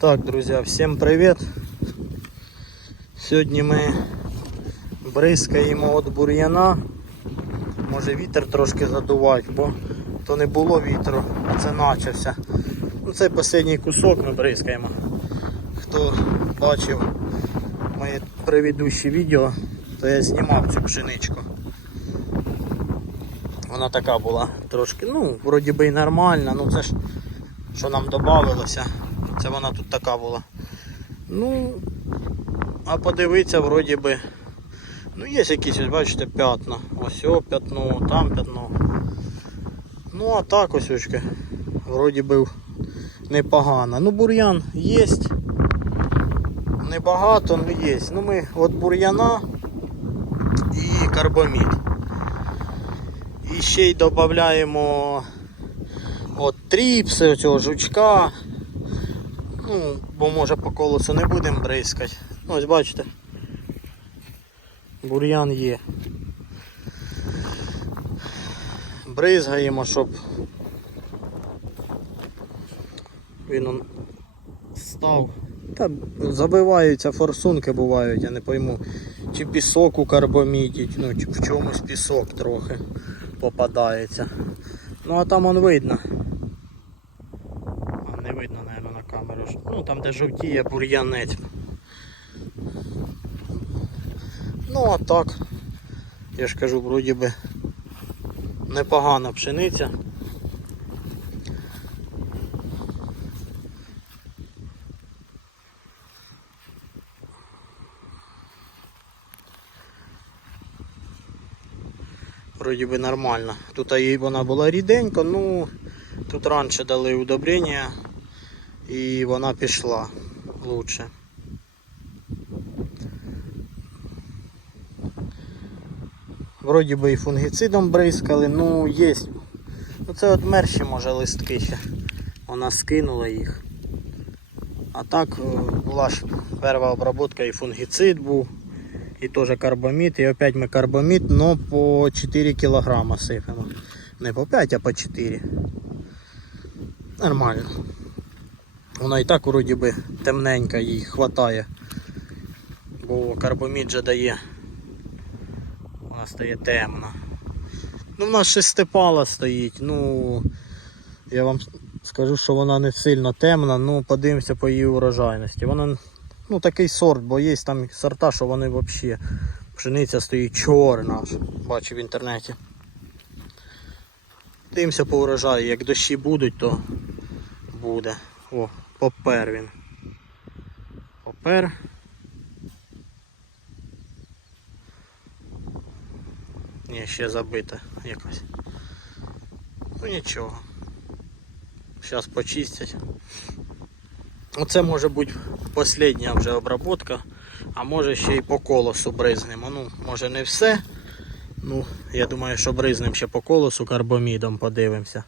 Так, друзі, всім привіт. Сьогодні ми бризкаємо від бур'яна. Може вітер трошки задувати, бо то не було вітру, а це почався. Ну, цей останній кусок ми бризкаємо. Хто бачив моє предыдущее відео, то я знімав цю пшеничку. Вона така була трошки, ну, вроді би і нормальна, ну це ж що нам додавалося. Це вона тут така була. Ну, а подивитися, вроді би. Ну, є якісь, ось бачите, п'ятна. Ось о п'ятно, там п'ятно. Ну, а так ось очки. Вроді би непогано. Ну, бур'ян є. Небагато, але є. Ну, ми от бур'яна і карбамід. І ще й додаємо от тріпси, оцього жучка. Ну, бо може по колесу не будемо бризкати. Ну, ось бачите. Бур'ян є. Бризгаємо, щоб він он став. Та забиваються форсунки бувають, я не пойму. Чи пісок у карбоміді, ну чи в чомусь пісок трохи попадається. Ну а там он видно. А, не видно, мабуть, на камеру. що- Ну там де жовтіє бур'янець. Ну а так, я ж кажу, вроді би непогана пшениця. Вроді би нормально. Тут їй вона була ріденька, ну тут раніше дали удобрення і вона пішла лучше. Вроді би і фунгіцидом бризкали, ну є. Ну це от мерші може листки ще. Вона скинула їх. А так е, була ж перша обробка і фунгіцид був, і теж карбамід. І опять ми карбамід, но по 4 кг сипемо. Не по 5, а по 4. Нормально. Вона і так вроді би темненька, їй хватає. Бо карбамід же дає. Вона стає темна. Ну в нас шестипала стоїть. Ну я вам скажу, що вона не сильно темна, ну подивимося по її урожайності. Вона ну такий сорт, бо є там сорта, що вони взагалі. Пшениця стоїть чорна, бачу в інтернеті. Дивимося по урожаю, як дощі будуть, то буде. О, попер він. Попер. Ні, ще забита якось. Ну нічого. Зараз почистять. Оце може бути остання вже обробка, а може ще й по колосу бризнемо. Ну, може не все. Ну, я думаю, що бризнемо ще по колосу карбомідом подивимося.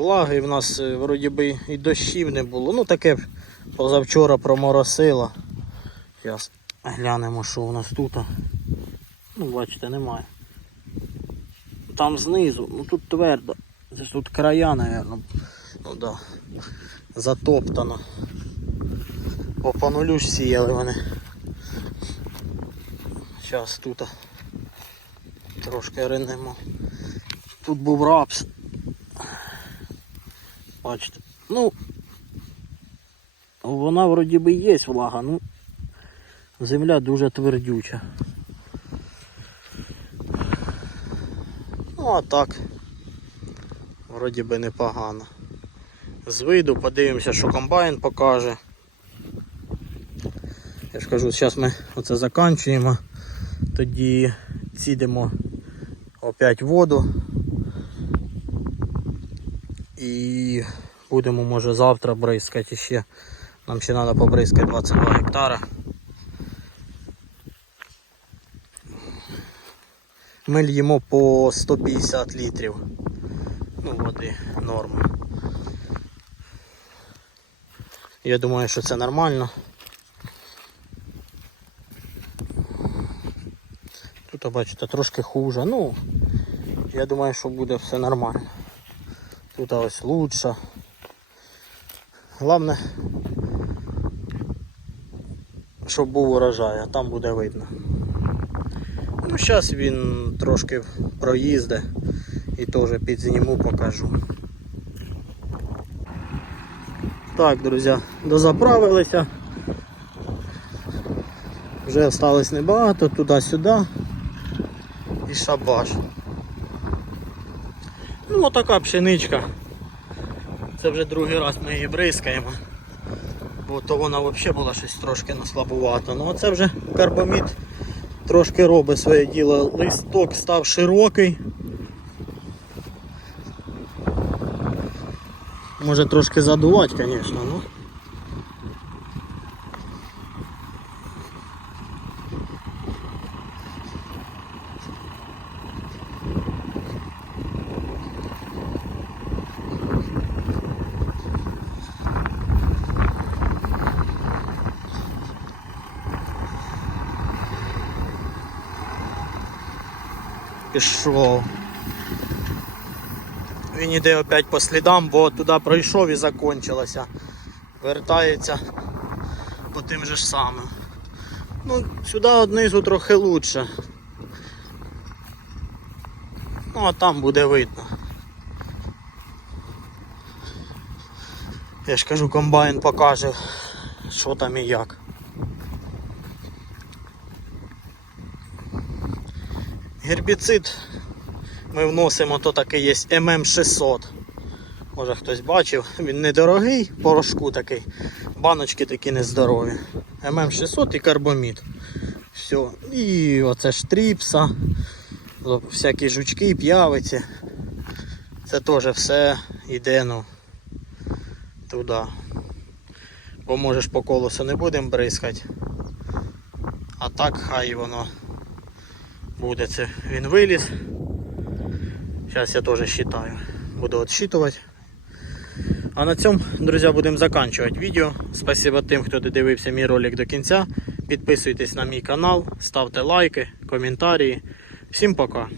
Влаги в нас е, вроді би і дощів не було. Ну таке позавчора проморосило. Зараз глянемо, що у нас тут. Ну, бачите, немає. Там знизу, ну тут твердо. Це ж тут края, мабуть. Ну да. Затоптано. По нулю ж сіяли вони. Зараз тут трошки ринемо. Тут був рапс. Бачите. Ну вона вроді би є влага, ну земля дуже твердюча. Ну а так, вроді би непогано. З виду подивимося, що комбайн покаже. Я ж кажу, зараз ми оце заканчуємо, тоді цідимо опять воду і будемо може завтра бризкати ще. Нам ще треба побризкати 22 гектара. Ми льємо по 150 літрів. Ну, води норма. Я думаю, що це нормально. Тут, бачите, трошки хуже. Ну, я думаю, що буде все нормально. Тут ось лучше. Головне, щоб був урожай, а там буде видно. Ну, зараз він трошки проїзде і теж підзніму, покажу. Так, друзі, дозаправилися. Вже осталось небагато, туди-сюди. І шабаш. Ну, отака пшеничка. Це вже другий раз ми її бризкаємо. Бо то вона взагалі була щось трошки наслабувата. Ну оце вже карбамід трошки робить своє діло. Листок став широкий. Може трошки задувати, звісно, ну. Пішов. Він іде опять по слідам, бо туди пройшов і закончилося. Вертається по тим же ж самим. Ну, сюди однизу трохи лучше. Ну а там буде видно. Я ж кажу, комбайн покаже, що там і як. Гербіцид ми вносимо, то такий є ММ600. Може хтось бачив, він недорогий, порошку такий, баночки такі нездорові. ММ600 і карбомід. Все. І оце ж тріпса, всякі жучки, п'явиці. Це теж все йде ну, туди. Бо можеш по колесу не будемо бризкати. А так хай воно буде це. Він виліз. Зараз я теж считаю. Буду відсчитувати. А на цьому, друзі, будемо закінчувати відео. Спасибо тим, хто додивився мій ролик до кінця. Підписуйтесь на мій канал, ставте лайки, коментарі. Всім пока.